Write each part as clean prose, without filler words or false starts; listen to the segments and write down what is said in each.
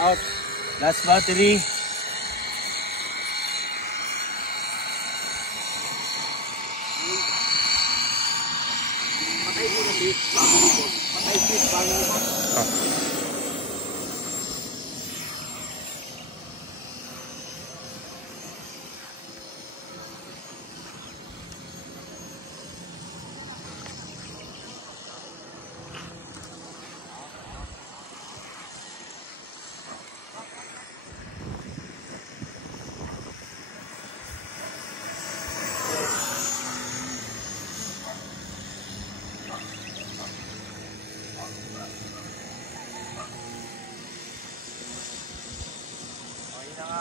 Out. Last battery. Patay ko na bit. Patay bit. Bago mo.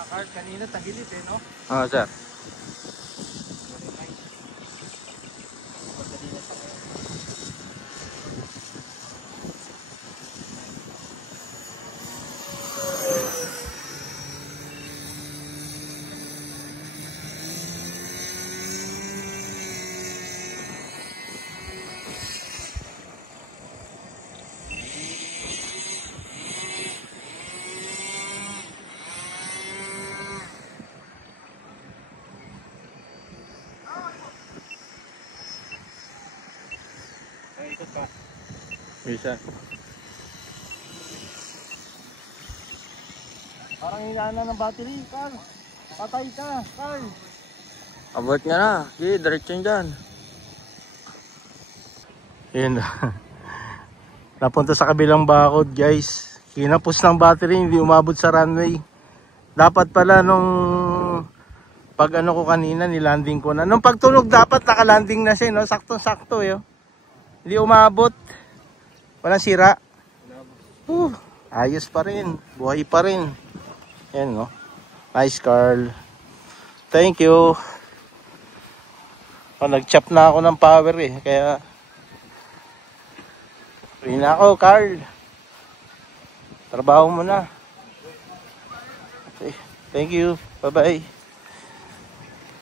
Carl, kanina tagilid eh, no? Oo, sir. Ikot pa. Bisa. Parang hinana ng battery, Carl. Patay ka, Carl. Abot nga na. Sige, diretso yun dyan. Yun. Napunta sa kabilang bakod, guys. Kinapos ng battery, hindi umabot sa runway. Dapat pala nung pag ano ko kanina, nilanding ko na. Nung pagtunog dapat nakalanding na siya, no? Sakto-sakto yun. Hindi umabot. Walang sira. Ayos pa rin. Buhay pa rin. Yan, no? Nice, Carl. Thank you. Nag-chop na ako ng power eh. Kaya free na ako, Carl. Trabaho mo na. Okay. Thank you. Bye-bye.